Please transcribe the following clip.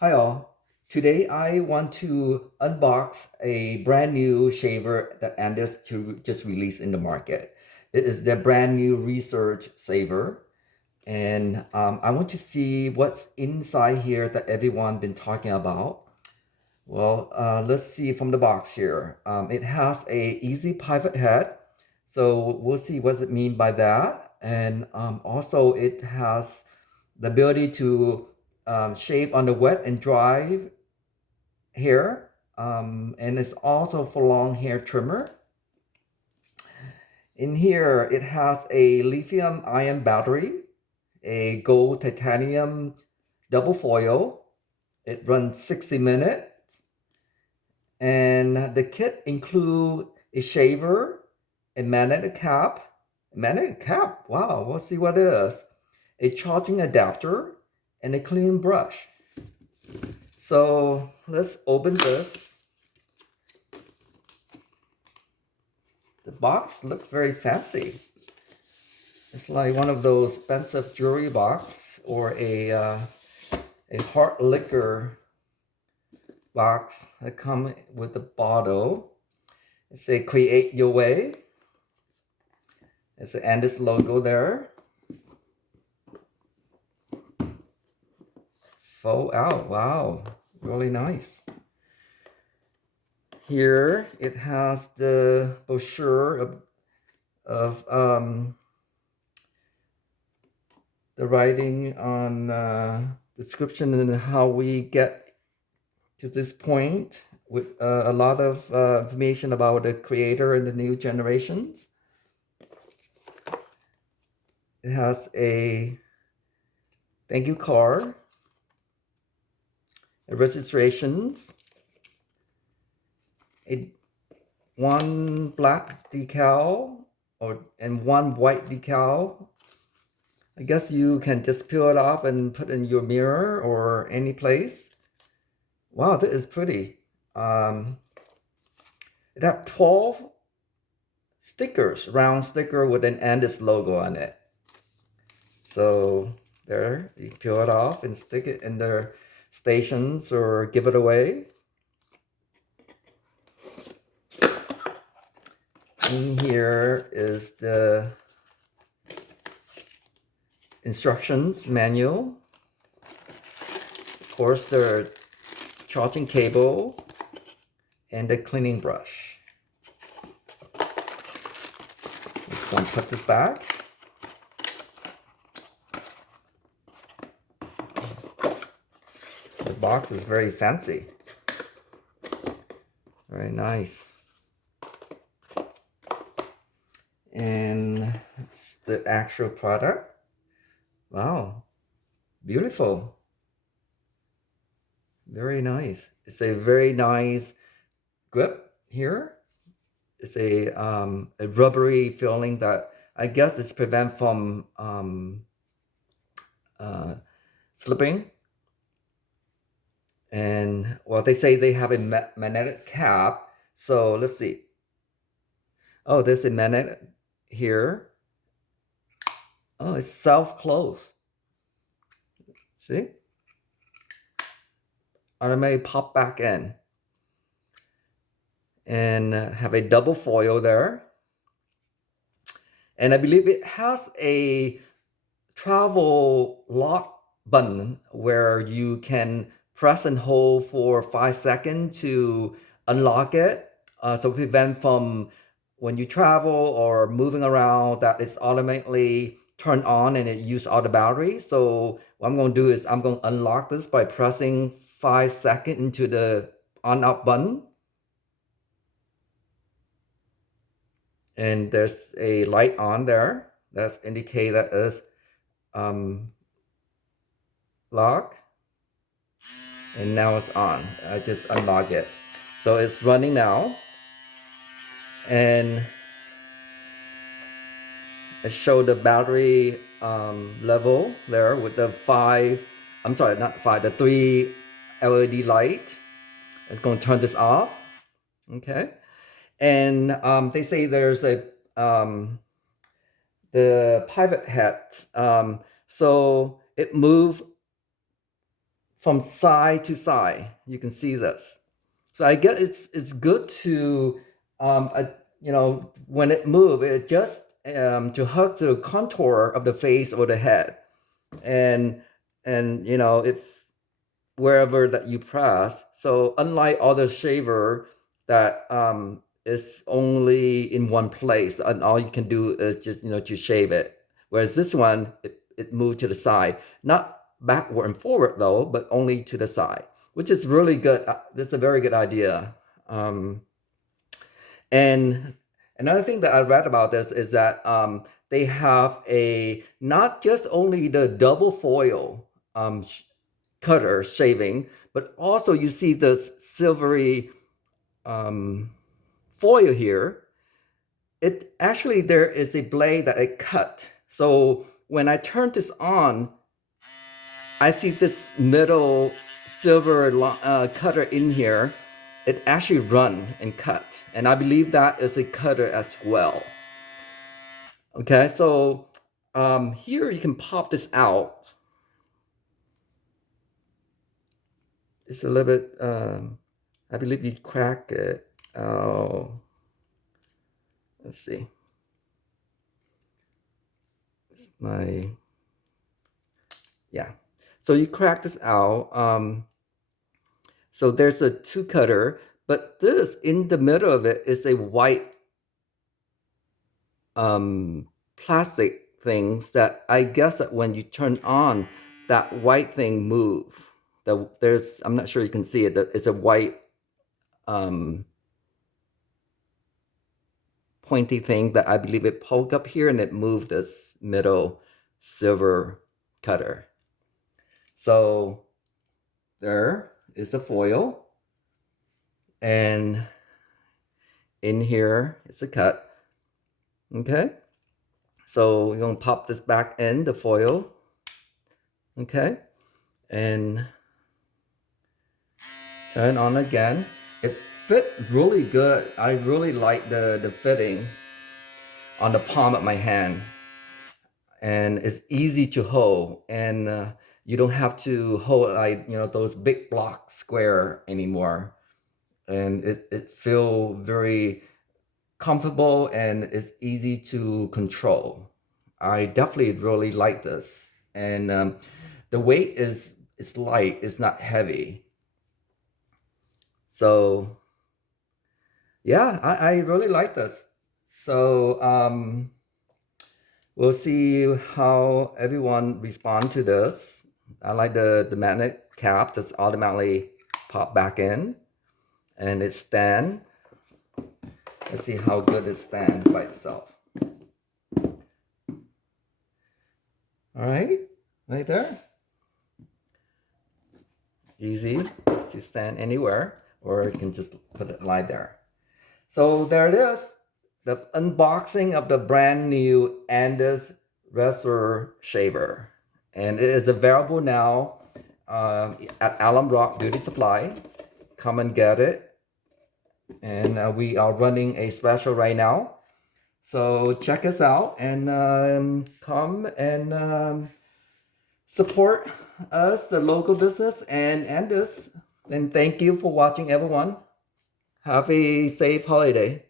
Hi all. Today I want to unbox a brand new shaver that Andis just released in the market. It is their brand new ReSURGE saver, and I want to see what's inside here that everyone been talking about. Well, let's see from the box here. It has a easy pivot head, so we'll see what it mean by that. And also it has the ability to shave on the wet and dry hair, and it's also for long hair trimmer. In here, it has a lithium ion battery, a gold titanium double foil. It runs 60 minutes, and the kit include a shaver, a magnetic cap. Magnetic cap, wow, we'll see what it is. A charging adapter, and a clean brush. So let's open this. The box looks very fancy. It's like one of those expensive jewelry box or a hard liquor box that come with the bottle. It's a create your way. It's the Andis logo there. Fold out, wow, really nice. Here it has the brochure of the writing on description and how we get to this point with a lot of information about the creator and the new generations. It has a thank you card, registrations, one black decal and one white decal. I guess you can just peel it off and put in your mirror or any place. Wow, this is pretty. It has 12 stickers, round sticker with an Andis logo on it. So there, you peel it off and stick it in the stations or give it away. In here is the instructions manual. Of course, the charging cable and the cleaning brush. Let's go and put this back. The box is very fancy. Very nice. And it's the actual product. Wow, beautiful. Very nice. It's a very nice grip here. It's a rubbery feeling that I guess it's prevent from slipping. And well, they say they have a magnetic cap. So let's see. Oh, there's a magnet here. Oh, it's self-closed. See? Automatically pop back in. And have a double foil there. And I believe it has a travel lock button where you can press and hold for 5 seconds to unlock it. So prevent from when you travel or moving around that it's automatically turned on and it use all the battery. So what I'm going to do is I'm going to unlock this by pressing 5 seconds into the on up button. And there's a light on there that's indicate that is lock, and now it's on. I just unlock it, so it's running now, and I show the battery level there with the the 3 LED light. It's going to turn this off. Okay, and they say there's a the pivot head, so it moves from side to side. You can see this. So I guess it's good to when it moves, it just to hug the contour of the face or the head, and if wherever that you press. So unlike other shaver that is only in one place and all you can do is just to shave it, whereas this one it moved to the side, not backward and forward though, but only to the side, which is really good. This is a very good idea. And another thing that I read about this is that they have a not just only the double foil cutter shaving, but also you see this silvery foil here. It actually, there is a blade that it cut. So when I turn this on, I see this middle silver cutter in here. It actually run and cut. And I believe that is a cutter as well. Okay, so here you can pop this out. It's a little bit, I believe you crack it. Oh, let's see. Yeah. So you crack this out. So there's a two cutter, but this in the middle of it is a white plastic things that I guess that when you turn on, that white thing move. I'm not sure you can see it. It's a white pointy thing that I believe it poke up here and it moved this middle silver cutter. So there is the foil, and in here is a cut. Okay, so we're gonna pop this back in the foil. Okay, and turn on again. It fit really good. I really like the fitting on the palm of my hand, and it's easy to hold, and you don't have to hold like those big block square anymore, and it feel very comfortable and it's easy to control. I definitely really like this, and the weight is light. It's not heavy. So yeah, I really like this. So we'll see how everyone respond to this. I like the magnet cap just automatically pop back in, and it stand. Let's see how good it stands by itself. All right, right there. Easy to stand anywhere, or you can just put it right there. So there it is, the unboxing of the brand new Andis ReSURGE shaver. And it is available now at Alum Rock Beauty Supply. Come and get it. And we are running a special right now. So check us out and come and support us, the local business, and Andis. And thank you for watching, everyone. Have a safe holiday.